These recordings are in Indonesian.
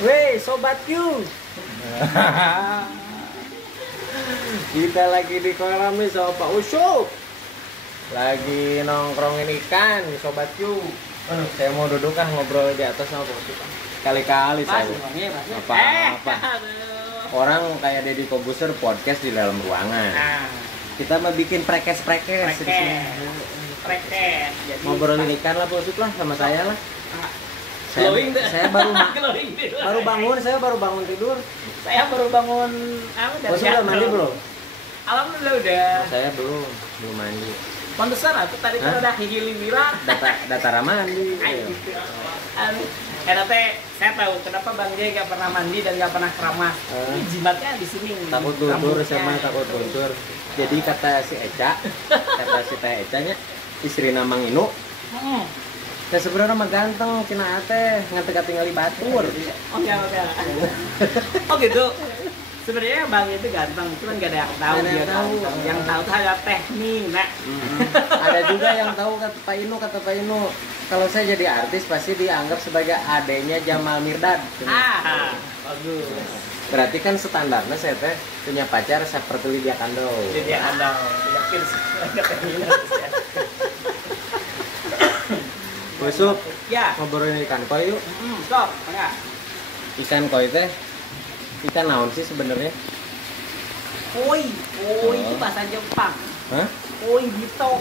Weh, Sobat Q. Kita lagi di kolam nih sama Pak Usup. Lagi nongkrongin ikan, Sobat Q. Saya mau duduk ngobrol di atas sama Pak Usup. Kali-kali saya. Apa? Orang kayak Deddy Kobuser podcast di dalam ruangan. Kita mau bikin prekes-prekes. Ngobrolin ikan lah Pak Usup lah sama saya lah. Saya baru bangun tidur. Saya baru bangun udah mandi belum? Alhamdulillah udah. Saya belum mandi. Pantesan aku tadi kan udah gigi libiran. Data mandi. Karena saya tahu kenapa Bang Jay gak pernah mandi dan gak pernah keramas. Ini jimatnya di sini. Takut luntur sama takut luntur. Jadi kata si Teh Ecanya, istri Mang Inu. Ya sebenarnya mah ganteng, cina teh ngantek tinggal di batur. Oke. Oh gitu. Sebenarnya Bang itu ganteng, cuman gak ada yang tahu dia tahu. Yang tahu tuh ada teknik, nak. Ada juga yang tahu kata Pak Inu. Kalau saya jadi artis pasti dianggap sebagai adenya Jamal Mirdad. Bagus. Berarti kan standarnya saya teh punya pacar seperti Lydia Kandou. Lydia Kandou. Yakin Busuk, ya. ngobrolin ikan koi yuk. Stop, enggak. Ikan koi teh, ikan naon sih sebenarnya? Koi itu bahasa Jepang. Hah? Koi bito.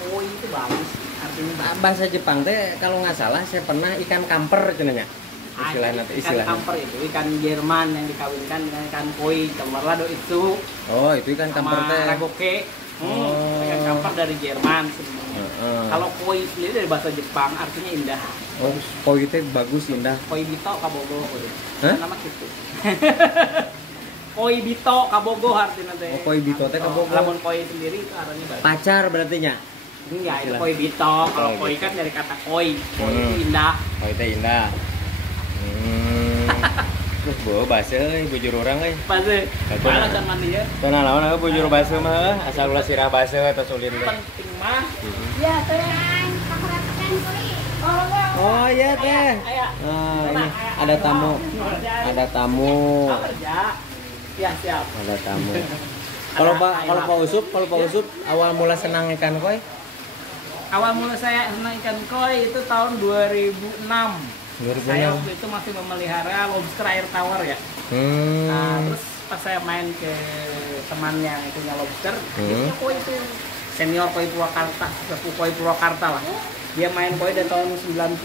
Koi itu bagus. Artinya bahasa Jepang teh kalau nggak salah saya pernah ikan kamper cenanya. Istilahnya. Ikan kamper itu ikan Jerman yang dikawinkan dengan ikan koi, camarlado itu. Oh, itu ikan kamper teh. Ragoke. Ikan kamper dari Jerman sebenarnya. Kalau koi sendiri dari bahasa Jepang artinya indah. Oh, koi itu bagus indah. Koi bito kabogo. Hah? Nama gitu. Koi bito kabogo artinya teh. Oh, koi bito teh kabogo. Lamun koi sendiri itu artinya bagus. Pacar berarti nya. Iya, itu koi bito. Kalau koi kan dari kata koi. Koi itu indah. Koi teh indah. Terus bawa bahasa bujur orang Bahasa. Mana can mandi ya? Tona lawan bujur bahasa mah asal ulah sirah bahasa atau sulin teh. Penting mah. Ya, teh. Pakai kuli. Oh iya teh. Ini ada tamu. Ada tamu. Ya, siap. Ada tamu. Kalau Pak Usup awal mula senang ikan koi? Awal mula saya senang ikan koi itu tahun 2006. Saya waktu itu masih memelihara lobster air tawar ya. Nah, terus pas saya main ke teman yang punya lobster, dia koi itu senior koi Purwakarta, sepupu koi Purwakarta lah. Dia main koi dari tahun 90.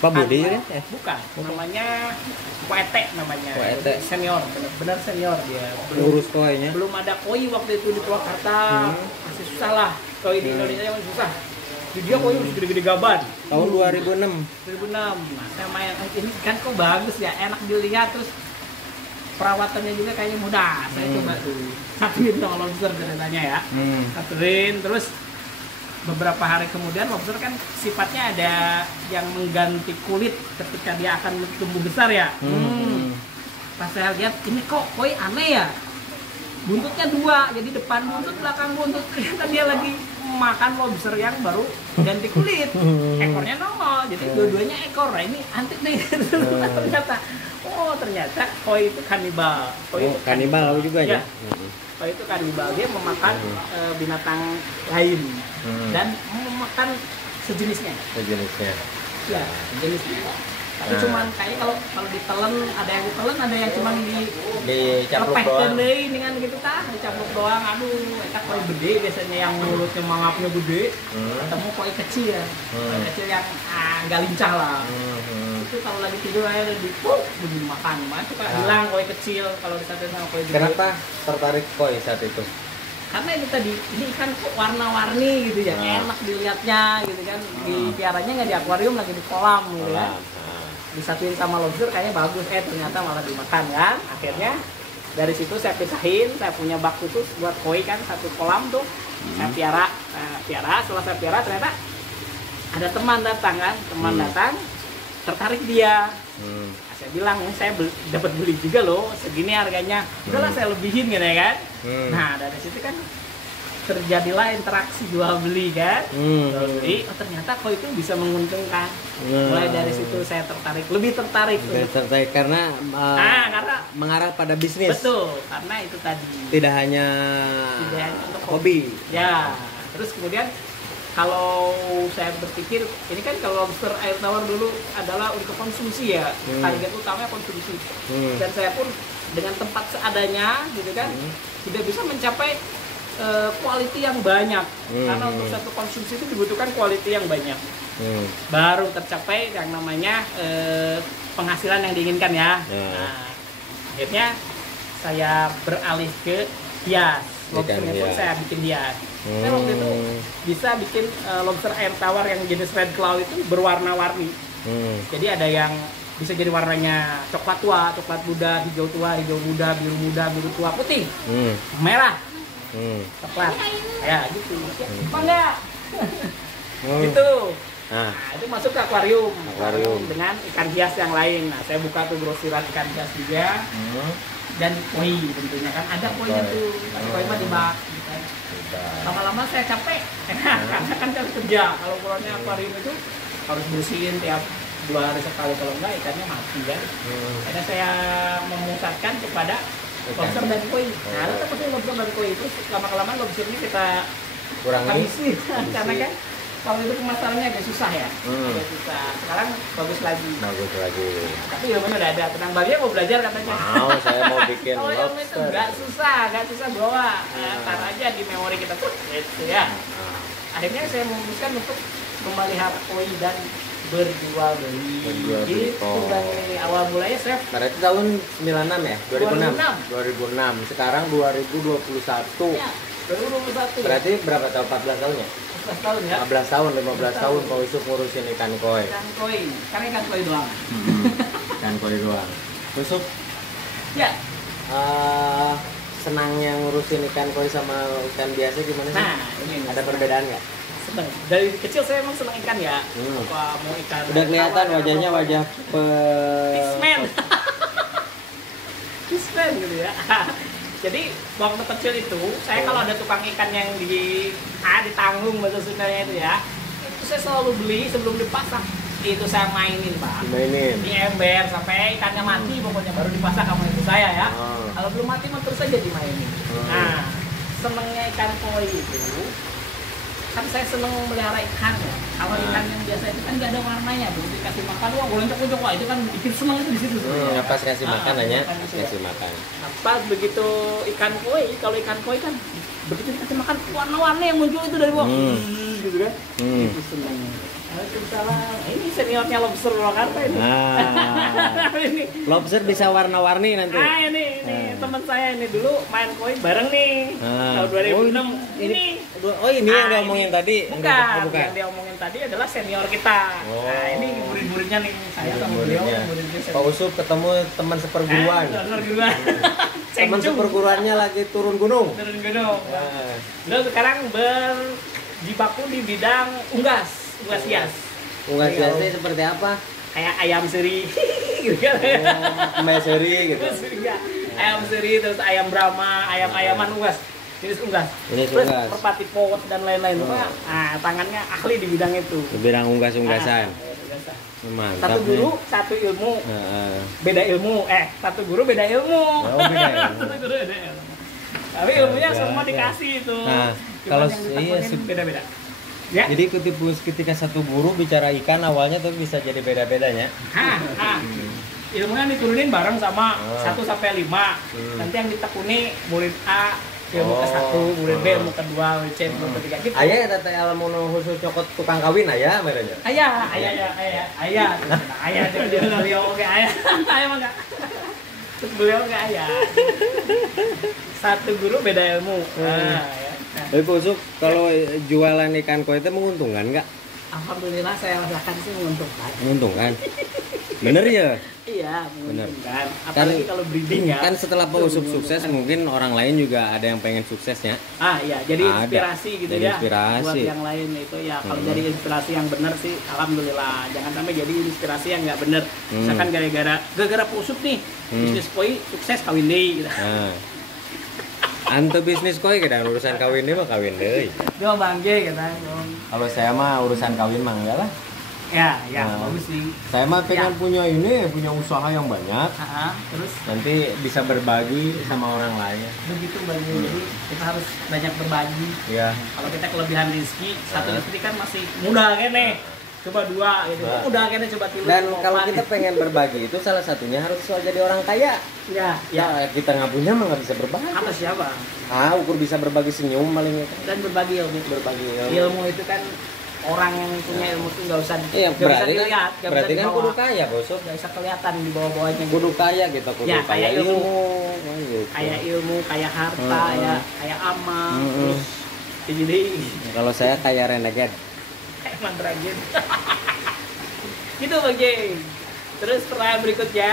Pak Budi ya? Bukan, namanya Poete namanya. Poete. Senior, benar senior dia. Urus koinya. Belum ada koi waktu itu di Purwakarta. Masih susah lah. Koi di Indonesia masih susah. Dia koi masih gede-gede gaban. Tahun 2006. Nah, saya main ini kan kok bagus ya, enak dilihat, terus perawatannya juga kayaknya mudah. Saya coba tuh satuin sama lobster ceritanya ya. Satuin, terus beberapa hari kemudian lobster kan sifatnya ada yang mengganti kulit ketika dia akan tumbuh besar ya. Pas saya lihat ini kok koi aneh ya. Buntutnya dua, jadi depan buntut, belakang buntut. Ternyata dia lagi makan lobster yang baru ganti kulit. Ekornya nongol, jadi dua-duanya ekor. Nah ini antik nih. Ternyata koi itu kanibal. Kanibal juga ya? Koi itu kanibal, dia memakan binatang lain dan memakan sejenisnya. Ya, sejenisnya. Tapi cuman kayaknya kalau ditelan, ada yang ditelan, ada yang cuman dicaplok doang. Dengan gitu dicaplok doang. Aduh, eta koi gede biasanya yang mulutnya mangapnya gede. Ketemu koi kecil ya. Koi kecil yang nggak lincah lah. Itu kalau lagi tidur aja begini makan. Suka hilang koi kecil kalau disatuin sama koi gede. Kenapa tertarik koi saat itu? Karena itu tadi, ini ikan kok warna-warni gitu ya, enak dilihatnya gitu kan. Dipiaranya nggak di akuarium, lagi di kolam gitu kan. Disatuin sama lobster kayaknya bagus, ternyata malah dimakan kan. Akhirnya dari situ saya pisahin, saya punya bak khusus buat koi kan, satu kolam tuh. Saya piara, setelah saya piara ternyata ada teman datang kan, datang tertarik dia. Saya bilang, saya dapat beli juga loh, segini harganya. Udahlah saya lebihin gitu ya kan. Nah dari situ kan terjadilah interaksi jual beli kan. Jadi ternyata kok itu bisa menguntungkan. Mulai dari situ saya lebih tertarik karena karena mengarah pada bisnis. Betul, karena itu tadi tidak hanya untuk hobi. Ya, terus kemudian kalau saya berpikir ini kan kalau lobster air tawar dulu adalah untuk konsumsi ya, target utamanya konsumsi. Dan saya pun dengan tempat seadanya gitu kan tidak bisa mencapai quality yang banyak, karena untuk satu konsumsi itu dibutuhkan quality yang banyak, baru tercapai yang namanya penghasilan yang diinginkan ya. Nah, akhirnya saya beralih ke hias, lobsternya pun saya bikin hias. Saya waktu itu bisa bikin lobster air tawar yang jenis red claw itu berwarna-warni. Jadi ada yang bisa jadi warnanya coklat tua, coklat muda, hijau tua, hijau muda, biru tua, putih, merah, coklat, ya gitu. Apa enggak? Gitu. Nah, itu masuk ke akuarium dengan ikan hias yang lain. Nah, saya buka tuh grosiran ikan hias juga, dan koi tentunya kan ada koinya tuh. Koi mah di bak. Lama-lama saya capek, karena kan kerja. Kalau pulangnya akuarium itu harus bersihin tiap 2 hari sekali, kalau enggak ikannya mati kan. Karena saya memusatkan kepada lobster dan koi. Nah, itu seperti lobster dan koi itu lama-kelamaan lobsternya kita kurangi karena kan kalau itu pemasarannya agak susah ya. Agak susah. Sekarang bagus lagi. Tapi ilmunya udah ada. Tenang Bali mau belajar katanya. Mau, saya mau bikin kalau ilmu itu nggak susah bawa. Tar aja di memori kita tuh, gitu ya. Akhirnya saya memutuskan untuk memelihara koi dan berjual beli. Gitu bang, awal mulanya chef. Berarti tahun 96 ya? 2006. Sekarang 2021. Ya, 2021. Berarti berapa tahun? 14 tahun ya? 15 tahun ya? 15 tahun Pak Yusuf ngurusin ikan koi. Karena ikan koi doang. Ikan koi doang. Yusuf? Ya. Senangnya ngurusin ikan koi sama ikan biasa gimana sih? Nah, ini ada perbedaan nggak? Seneng. Dari kecil saya emang senang ikan ya. Apa mau ikan? Udah kelihatan wajahnya wajah fishman. Fishman gitu ya. Jadi waktu kecil itu saya kalau ada tukang ikan yang ditanggung bahasa Sundanya itu ya, itu saya selalu beli sebelum dipasang. Itu saya mainin Pak. Di ember sampai ikannya mati pokoknya baru dipasang sama ibu saya ya. Kalau belum mati mah terus saja dimainin. Nah, senengnya ikan koi itu kan saya seneng melihara ikan ya. Kalau ikan yang biasa itu kan nggak ada warnanya, begitu dikasih makan wah goncok-goncok, wah itu kan bikin seneng itu di situ. Pas kasih makan hanya kasih makan. Pas begitu ikan koi, kalau ikan koi kan begitu dikasih makan warna-warni yang muncul itu dari bawah, gitu kan? Itu senengnya. Waalaikumsalam. Ini seniornya lobster Purwakarta ini. Ini. Lobster bisa warna-warni nanti. Ini teman saya ini dulu main koi bareng nih. Tahun 2006. Ini yang diomongin tadi. Bukan. Yang diomongin tadi adalah senior kita. Nah, ini murid-muridnya nih. Saya sama beliau murid-muridnya. Pak Yusuf ketemu teman seperguruan. Teman seperguruannya lagi turun gunung. Beliau sekarang berjibaku di bidang unggas hias. Unggas hiasnya seperti apa? Kayak ayam seri gitu kan. Ayam seri gitu. Ayam seri, terus ayam Brahma, ayam-ayaman unggas. Jenis unggas. Terus merpati pot dan lain-lain. Nah, tangannya ahli di bidang itu. Di bidang unggas-unggasan. Mantap. Satu guru, satu ilmu. Beda ilmu. Satu guru beda ilmu. Satu guru beda ilmu. Tapi ilmunya semua dikasih itu. Nah, kalau beda-beda. Ya. Jadi ketika satu guru bicara ikan awalnya tuh bisa jadi beda-bedanya. Ilmunya diturunin bareng sama 1 sampai 5. Nanti yang ditekuni murid A ilmu ke-1, murid B ilmu ke-2, murid C ilmu ke-3 gitu. Ayah tata ilmu khusus cokot tukang kawin ayah merenya. Ayah. Beliau oke ayah. Ayah mah enggak. Terus beliau enggak ayah. Satu guru beda ilmu. Tapi Pak Yusuf, kalau jualan ikan koi itu menguntungkan nggak? Alhamdulillah saya rasakan sih menguntungkan. Menguntungkan? Bener ya? Iya, menguntungkan. Apalagi kalau breeding ya. Kan setelah Pak Yusuf sukses, mungkin orang lain juga ada yang pengen suksesnya. Iya, jadi inspirasi gitu jadi ya. Inspirasi. Buat yang lain itu ya, kalau jadi inspirasi yang benar sih, alhamdulillah. Jangan sampai jadi inspirasi yang nggak benar. Misalkan gara-gara Pak Yusuf nih, bisnis koi sukses kawin deh gitu. Antu bisnis koi kadang urusan kawin mah kawin deh. Dia bangge kan. Kalau saya mah urusan kawin mah enggak lah. Ya, Nah, bagus sih. Saya mah pengen Ya. punya usaha yang banyak. Terus Nanti bisa berbagi sama orang lain. begitu bagi jadi kita harus banyak berbagi. Ya. Kalau kita kelebihan rezeki, satu istri kan masih muda kan nih. Coba dua gitu. Udah kan coba tilu. Dan kalau kita pengen berbagi itu salah satunya harus jadi orang kaya. ya, Ya, kita nggak punya mah nggak bisa berbagi. Apa siapa? Ukur bisa berbagi senyum paling itu. Dan berbagi ilmu. Berbagi ilmu. Ilmu itu kan orang yang punya ilmu itu nggak usah Iya, nggak bisa berarti kan, dilihat, nggak berarti bisa kan dibawa. kudu kaya, Bosok. Nggak bisa kelihatan di bawah-bawahnya. Kudu kaya kita kudu Ya, kaya kaya ilmu. Gitu. Kaya ilmu, kaya harta, ya, kaya amal, terus jadi Kalau saya kaya renegade. kayak mandragin. Gitu bagi. Terus pertanyaan berikutnya.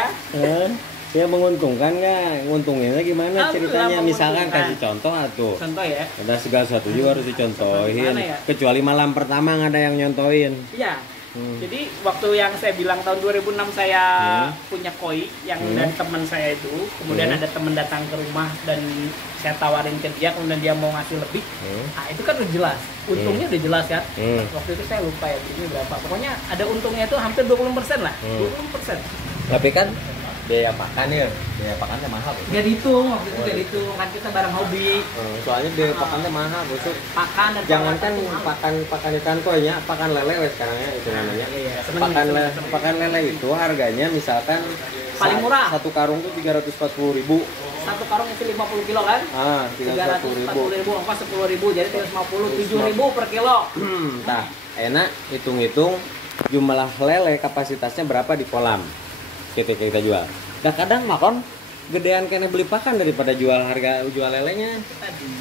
Saya menguntungkan nggak? Nguntungnya gimana Alhamdulillah ceritanya? Misalkan menguntungkan. kasih contoh atuh. Contoh ya. Ada segala sesuatu juga harus dicontohin. Gimana ya? Kecuali malam pertama nggak ada yang nyontohin. Iya. Jadi waktu yang saya bilang tahun 2006 saya punya koi yang dari teman saya itu, kemudian ada teman datang ke rumah dan saya tawarin ke dia, kemudian dia mau ngasih lebih. Nah, itu kan udah jelas. Untungnya udah jelas kan. Waktu itu saya lupa ya ini berapa. Pokoknya ada untungnya itu hampir 20% lah. 20%. Tapi kan biaya pakan ya, biaya pakannya mahal. Gak dihitung, waktu itu gak dihitung, kan kita bareng hobi. Soalnya biaya pakannya mahal, Bosok. Pakan dan Jangankan perawatan itu mahal. pakan ikan koi nya, pakan lele wes sekarang ya itu namanya. Seneng. Pakan lele itu harganya misalkan Paling murah. satu karung tuh 340.000. Satu karung isi 50 kilo kan? 340.000. 340.000, ongkos 10.000, jadi 350, 7.000 per kilo. Nah, enak hitung-hitung jumlah lele kapasitasnya berapa di kolam kita jual. Nah kadang makon gedean kena beli pakan daripada jual lelenya. Tadi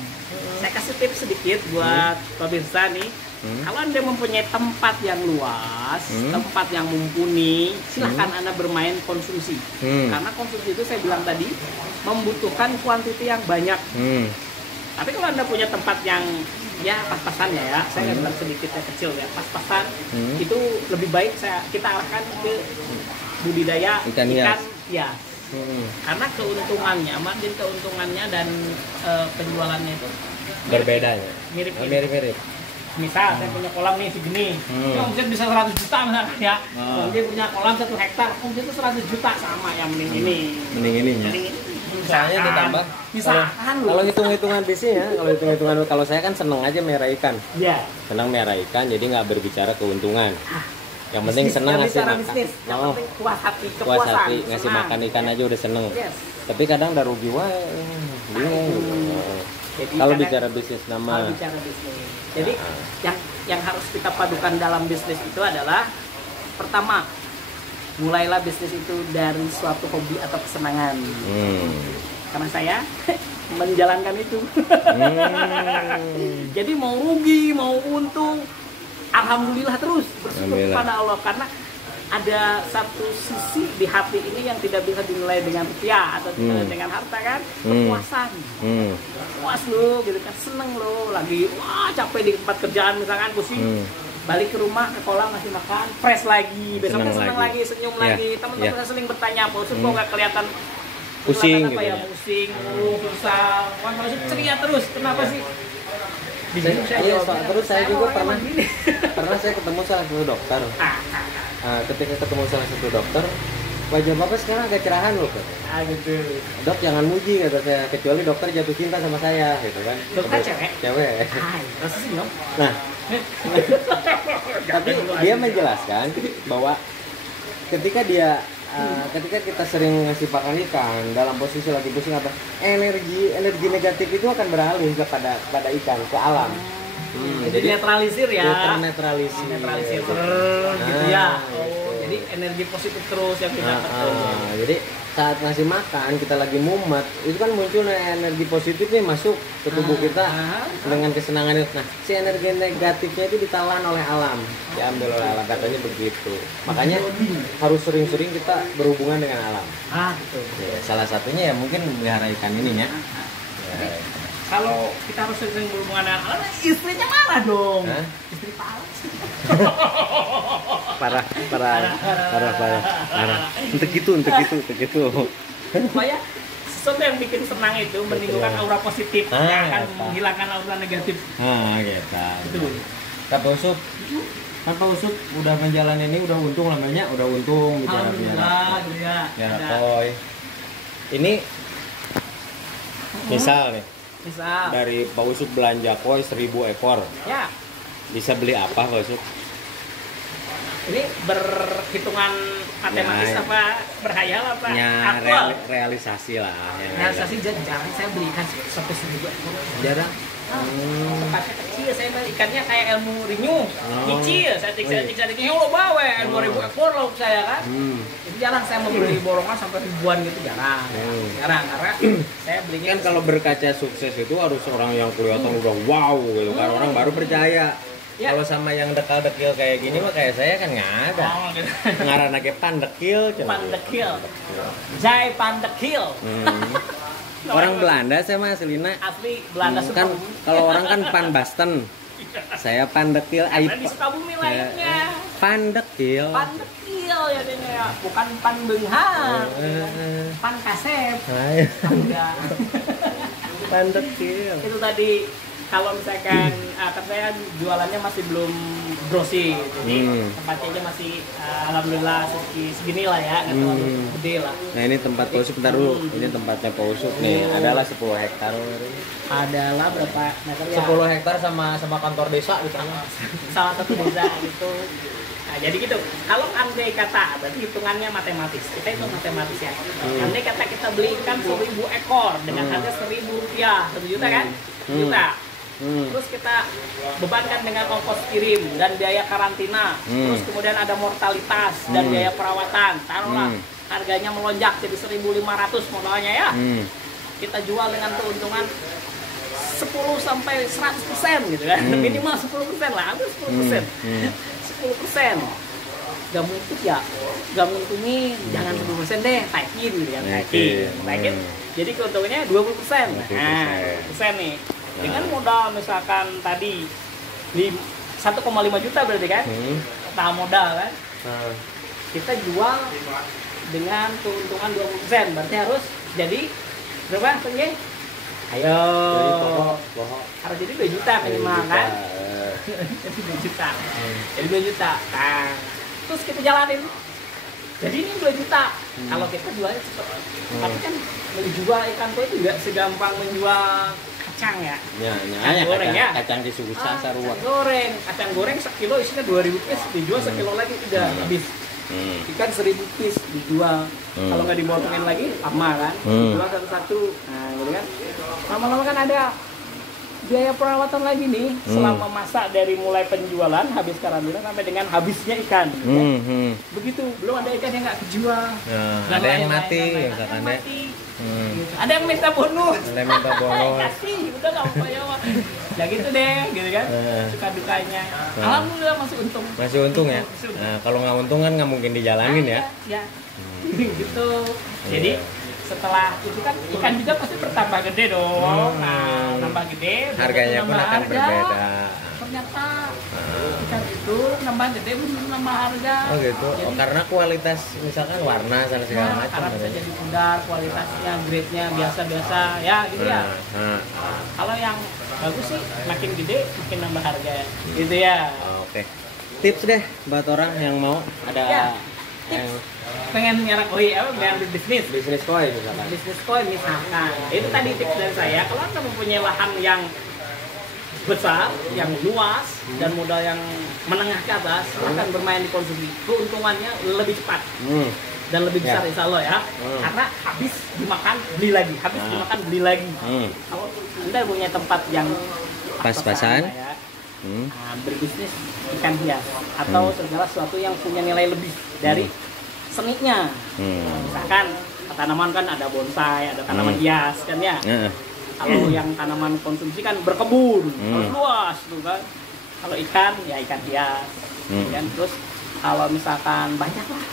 saya kasih tips sedikit buat pemirsa nih. Kalau Anda mempunyai tempat yang luas, tempat yang mumpuni, silahkan Anda bermain konsumsi. Karena konsumsi itu saya bilang tadi membutuhkan kuantiti yang banyak. Tapi kalau Anda punya tempat yang ya pas-pasan ya, saya nggak bilang sedikit ya kecil ya, pas-pasan, itu lebih baik kita arahkan ke budidaya Ikan hias. ya. Karena keuntungannya, margin keuntungannya dan penjualannya itu Berbeda ya. mirip-mirip. Misal saya punya kolam nih segini, itu omset bisa 100 juta misalkan ya. Kalau dia punya kolam 1 hektar, omset itu 100 juta sama yang mending ini. Mending ininya. Mending ini. Misalnya ditambah. Misalkan Kalau hitung-hitungan bisnis ya, kalau saya kan seneng aja merah ikan. ya. Senang merah ikan, jadi nggak berbicara keuntungan. Yang penting Bisnis, senang nggak ngasih bicara makan. bisnis, yang penting puas hati, Puas kepuasan, hati ngasih senang. makan ikan aja udah seneng. Yes. Tapi kadang udah rugi wae. Bingung. Jadi Kalau kadang- bicara bisnis nama. Kalau bicara bisnis. Jadi yang harus kita padukan dalam bisnis itu adalah pertama, mulailah bisnis itu dari suatu hobi atau kesenangan. Karena saya menjalankan itu. Jadi mau rugi, mau untung, alhamdulillah terus bersyukur kepada Allah karena ada satu sisi di hati ini yang tidak bisa dinilai dengan rupiah atau dengan harta kan, kepuasan. Puas lo gitu kan, seneng lo lagi wah capek di tempat kerjaan misalkan pusing. Balik ke rumah ke kolam ngasih makan, fresh lagi, besoknya seneng lagi, senyum lagi. Teman-teman saya sering bertanya, "Pak Usut kok nggak kelihatan Pusing apa gitu ya, pusing, susah, Pak Usut ceria terus, kenapa sih?" Terus saya juga orangnya pernah saya ketemu salah satu dokter. Ketika ketemu salah satu dokter, wajah bapak sekarang agak cerahan loh. gitu. Dok jangan muji kata saya, kecuali dokter jatuh cinta sama saya gitu kan. Dokter cewek? Cewek. Rasa sih dong. Nah, tapi dia menjelaskan bahwa ketika kita sering ngasih pakan ikan dalam posisi lagi pusing apa, energi negatif itu akan beralih kepada ikan, ke alam. Jadi netralisir ya. Netralisir. Gitu ya. Jadi energi positif terus yang kita dapat. Jadi saat ngasih makan kita lagi mumet, itu kan muncul energi positif nih masuk ke tubuh kita dengan kesenangan itu. Nah, si energi negatifnya itu ditalan oleh alam, diambil oleh alam, katanya begitu. Makanya harus sering-sering kita berhubungan dengan alam. Gitu. Ya, salah satunya ya mungkin melihara ikan ini ya. Kalau kita harus sering berhubungan dengan alam, istrinya marah dong. Istri parah. Parah. Untuk gitu. Supaya sesuatu yang bikin senang itu menimbulkan aura positif, yang akan menghilangkan aura negatif. Gitu. Kak Usut, kan Pak Usut udah menjalani ini udah untung namanya, udah untung Alhamdulillah, ya. Koi. Ini misal dari Pak Usut belanja koi 1000 ekor. Ya. Bisa beli apa Pak Usut? Ini berhitungan matematis apa berhayal apa? Ya, realisasi lah. Realisasi jarang saya beli ikan sampai 1000 ekor. Jarang. Tempatnya kecil, saya beli ikannya kayak ilmu rinyu, nyicil, saya tiksa, ya lo bawa 2000 ekor lauk saya kan. Jadi jarang saya membeli borongan sampai ribuan gitu, jarang. Jarang, karena saya belinya kan kalau berkaca sukses itu harus orang yang kelihatan udah wow gitu kan, orang baru percaya. Ya. Kalau sama yang dekil-dekil kayak gini mah kayak saya kan nggak ada. Gitu. Ngaranna ge pandekil. Jai pandekil. Orang Belanda saya mah aslinya. Asli Belanda kan kalau orang kan panbasten. Saya pandekil. Karena di Sukabumi lainnya. Pandekil. Pandekil ya dene ya, bukan pan beunghang. Pan kasep. Pandekil. Itu tadi kalau misalkan kan saya jualannya masih belum grossi, jadi tempatnya aja masih alhamdulillah segini lah ya, nggak terlalu gede lah. Nah ini tempat Pak Usut, bentar dulu. Ini tempatnya Pak Usut nih, adalah 10 hektar. Adalah berapa meter ya? 10 hektar sama kantor desa gitu. Salah satu desa gitu. Nah, jadi gitu. Kalau andai kata, berarti hitungannya matematis. Kita hitung matematis ya. Andai kata kita beli ikan 1000 ekor dengan harga Rp1.000, 1 juta kan? 1 juta. Terus kita bebankan dengan ongkos kirim dan biaya karantina, terus kemudian ada mortalitas dan biaya perawatan, taruhlah harganya melonjak jadi 1.500 modalnya ya. Kita jual dengan keuntungan 10 sampai 100% gitu kan, minimal 10% lah, hampir 10%. 10%. Gak mungkin ya, gak nguntungin, jangan 10% deh, naikin gitu kan, naikin. Jadi keuntungannya 20%. Nah, 20% nih. Dengan modal misalkan tadi 1,5 juta berarti kan, tahap modal kan, kita jual dengan keuntungan 20%, berarti harus jadi berapa Penye? Ayo, harus jadi 2 juta minimal kan, jadi 2 juta, jadi 2 juta. Nah, terus kita jalanin, jadi ini 2 juta. Kalau kita jualnya cepet, tapi kan menjual ikan koi itu nggak segampang menjual kacang ya. Kacang goreng ya. Kacang disusah sarua. Kacang goreng sekilo isinya 2000 piece, dijual sekilo lagi udah habis. Ikan 1000 piece dijual. Kalau nggak dipotongin lagi lama kan. Dijual satu-satu. Nah, gitu kan. Lama-lama kan ada biaya perawatan lagi nih selama masa dari mulai penjualan habis karantina sampai dengan habisnya ikan. Begitu, belum ada ikan yang nggak kejual. Ada yang mati, misalkan ya. Ada yang minta bonus. Kasih, udah nggak apa-apa ya. Ya gitu deh, gitu kan. Suka dukanya. Alhamdulillah masih untung. Masih untung ya. Nah, kalau nggak untung kan nggak mungkin dijalanin ya. Ya. Gitu. Jadi setelah itu kan ikan juga pasti bertambah gede dong. Nah, nambah gede, harganya pun akan berbeda. Ternyata ikan itu nambah gede nambah harga. Oh gitu. Jadi, karena kualitas misalkan warna dan segala macam. Karena bisa jadi pudar, kualitasnya, grade-nya biasa-biasa ya gitu ya. Kalau yang bagus sih makin gede makin nambah harga gitu ya. Oke. Tips deh buat orang yang mau ada yang pengen nyerang koi pengen bisnis koi misalkan itu tadi tips dari saya. Kalau anda mempunyai lahan yang besar, yang luas dan modal yang menengah ke atas, akan bermain di konsumsi, keuntungannya lebih cepat dan lebih besar insya Allah ya. Karena habis dimakan beli lagi, kalau anda punya tempat yang pas-pasan berbisnis ikan hias atau segala sesuatu yang punya nilai lebih dari seninya. Misalkan tanaman kan ada bonsai, ada tanaman hias kan ya. Kalau yang tanaman konsumsi kan berkebun, harus luas tuh kan. Kalau ikan ya ikan hias. Dan terus kalau misalkan banyak lah.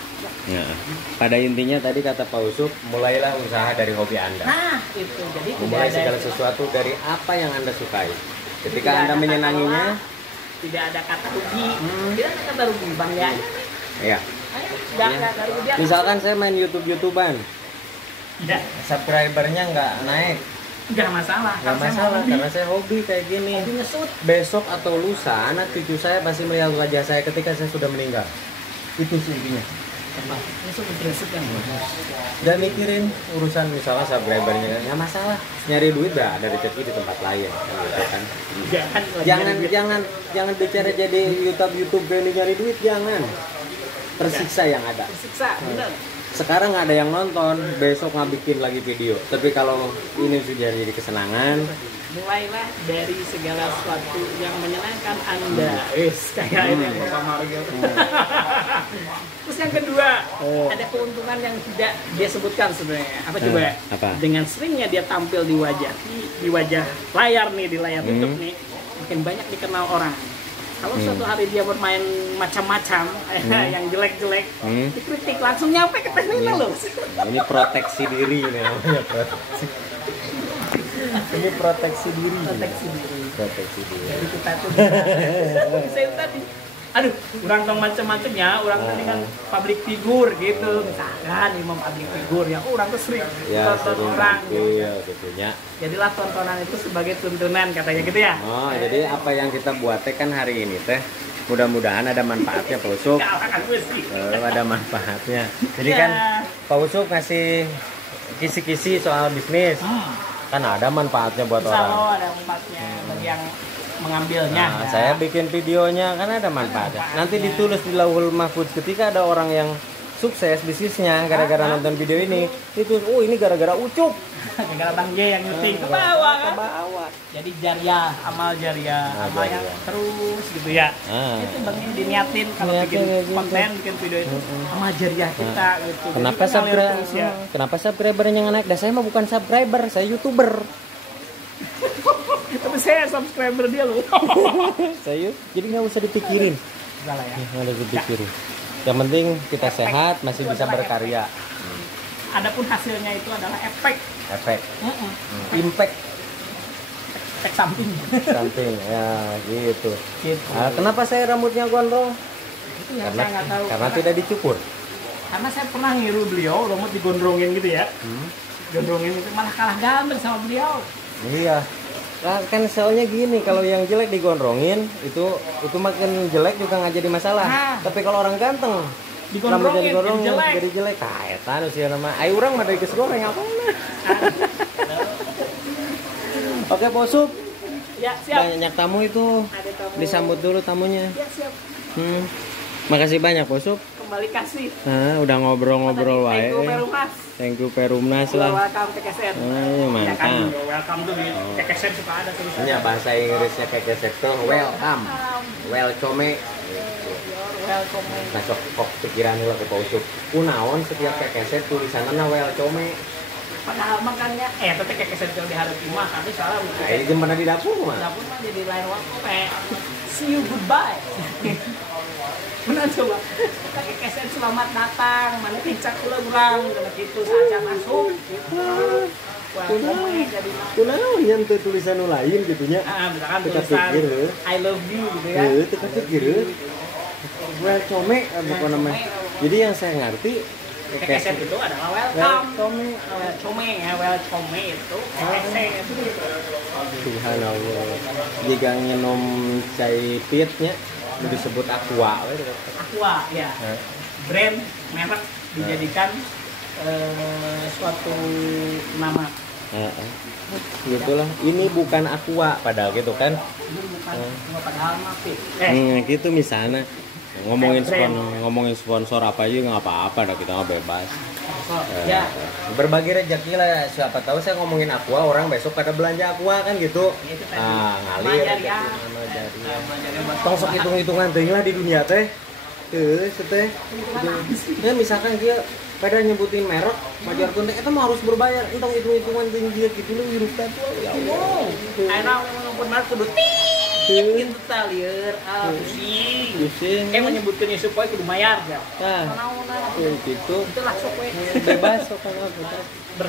Pada intinya tadi kata Pak Usut, mulailah usaha dari hobi Anda. Nah, itu. Jadi memulai segala sesuatu dari apa yang Anda sukai. Ketika Anda menyenanginya, tidak ada kata rugi. Tidak ada kata rugi, Bang ya. Iya. Tidak ada rugi. Misalkan saya main YouTubean. Ya. Subscribernya nggak naik. Nggak masalah. Nggak masalah karena saya hobi kayak gini. Hobi ngesut. Besok atau lusa anak cucu saya pasti melihat wajah saya ketika saya sudah meninggal. Itu sih intinya. Ngesut prinsip yang bagus. Dan mikirin urusan misalnya subscribernya kan nggak masalah. Nyari duit dah ada rezeki di tempat lain gitu kan. Jangan bicara jadi YouTube berani nyari duit, jangan. Tersiksa yang ada. Tersiksa, benar. Sekarang nggak ada yang nonton, besok nggak bikin lagi video. Tapi kalau ini sudah jadi kesenangan, mulailah dari segala sesuatu yang menyenangkan Anda. Kayak ini Bapak Mario. Terus yang kedua, ada keuntungan yang tidak dia sebutkan sebenarnya. Apa coba? Apa? Dengan seringnya dia tampil di wajah layar nih, di layar YouTube nih, makin banyak dikenal orang. Kalau suatu hari dia bermain macam-macam, yang jelek-jelek, dikritik langsung nyampe ke tekniknya loh. Ini proteksi diri nih namanya proteksi. Ini proteksi diri. Proteksi diri. Jadi kita tuh bisa itu tadi. Aduh, orang tong macam-macamnya, orang tadi kan public figure gitu, misalkan imam public figure ya, orang tuh sering tonton orang. Iya, tentunya. Jadilah tontonan itu sebagai tuntunan katanya gitu ya. Oh, jadi apa yang kita buat teh kan hari ini teh mudah-mudahan ada manfaatnya Pak Usuk. Ada manfaatnya. Jadi kan Pak Usuk ngasih kisi-kisi soal bisnis. Kan ada manfaatnya buat orang. Kalau ada manfaatnya bagi yang mengambilnya. Nah, saya bikin videonya kan ada manfaatnya. Nanti ditulis di Lauhul Mahfuz ketika ada orang yang sukses bisnisnya gara-gara nonton video ini, itu ini gara-gara Ucup. Gara-gara Bang J yang nyuting ke bawah. Jadi jariah, amal jariah, amal yang terus gitu ya. Itu Bang J diniatin kalau bikin konten, bikin video itu amal jariah kita gitu. Kenapa subscribernya nggak naik? Dah saya mah bukan subscriber, saya YouTuber. Tapi saya subscriber dia loh. Saya jadi nggak usah dipikirin. Salah ya. Nggak usah dipikirin. Yang penting kita sehat, masih bisa berkarya. Adapun hasilnya itu adalah efek. Impact. Efek samping. Samping, ya gitu. Nah, kenapa saya rambutnya gondrong? Itu yang saya nggak tahu. Karena tidak dicukur. Karena saya pernah ngiru beliau, rambut digondrongin gitu ya. Gondrongin itu malah kalah ganteng sama beliau. Iya. Nah, kan soalnya gini, kalau yang jelek digondrongin itu makin jelek juga nggak jadi masalah. Tapi kalau orang ganteng digondrongin jadi jelek. Kaetan sih nama. Ayo orang mah dari goreng apa nah. Oke, Posuk. Ya, siap. Banyak tamu itu. Ada tamu. Disambut dulu tamunya. Ya, siap. Makasih banyak, Posuk. Kembali kasih. Nah, udah ngobrol-ngobrol wae. Thank you Perumnas. Thank you Perumnas lah. Welcome ke KKSN. Mantap. Ya kan, welcome tuh di KKSN suka ada tulisannya. Ini bahasa Inggrisnya KKSN tuh welcome. Welcome. Welcome. Nah, kok pikiran lu ke Posuk. Kunaon setiap KKSN tulisannya welcome. Padahal makanya tapi KKSN itu di hari mah tapi salah. Ini gimana di dapur mah? Dapur mah jadi lain waktu. See you goodbye. Benar coba. Kita KKSN selamat datang. Mana picak kula urang gitu saja masuk. Kunaon yang tulisan lain gitunya. Misalkan tulisan I love you gitu ya. Teka pikir. Welcome apa namanya? Jadi yang saya ngerti KKSN itu adalah welcome. Welcome itu KKSN. Subhanallah. Jika nginum chai pitnya disebut Aqua. Aqua ya. Brand merek dijadikan suatu nama. Gitulah. Ini bukan Aqua padahal gitu kan. Ini bukan padahal mafit. Gitu misalnya. Ngomongin sponsor apa aja nggak apa-apa dah, kita nggak bebas. Ya. Berbagi rezeki lah, siapa tahu saya ngomongin Aqua orang besok pada belanja Aqua kan gitu. Ngalir. Tong sok hitung-hitungan teh lah di dunia teh. Ya misalkan dia pada nyebutin merek, wajar tuh eta mah harus berbayar. Entong hitung-hitungan teh dia gitu lu hirup teh ya Allah. Ayeuna ngumpul merek kudu gitu talieur pusing. Menyebutkeun supaya kudu bayar ya. Gitu. Itulah sok we. Bebas sok anu.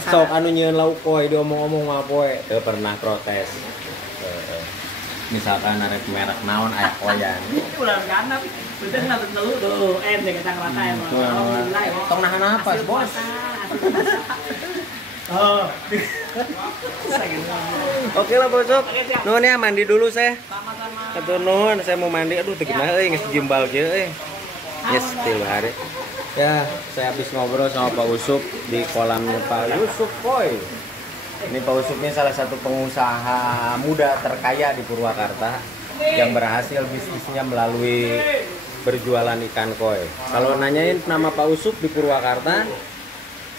Sok anu nyieun lauk poe diomong-omong mah poe teu pernah protes. Misalkan arek merek naon aya koyan. Ulah kana bener ngatut nelu tuh jaga rata emang. Alhamdulillah. Tong nahan napas, Bos. Oh. Oke lah bosok. Nuhun ya, mandi dulu saya. Sama-sama. Atur nuhun, saya mau mandi. Aduh, teu gimana euy geus gimbal kieu euy. Yes, tilu hari. Ya, saya habis ngobrol sama Pak Usup di kolamnya Pak Yusuf Koy. Ini Pak Usup ini salah satu pengusaha muda terkaya di Purwakarta yang berhasil bisnisnya melalui berjualan ikan koi. Kalau nanyain nama Pak Usup di Purwakarta,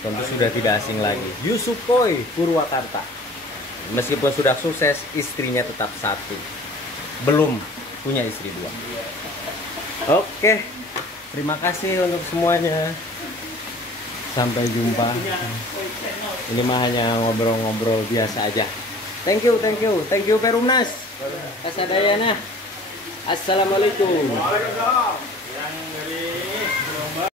tentu sudah tidak asing lagi. Yusuf Koy, Purwakarta. Meskipun sudah sukses, istrinya tetap satu. Belum punya istri dua. Oke, terima kasih untuk semuanya. Sampai jumpa. Ini mah hanya ngobrol-ngobrol biasa aja. Thank you Perumnas. Kasadayana. Assalamualaikum.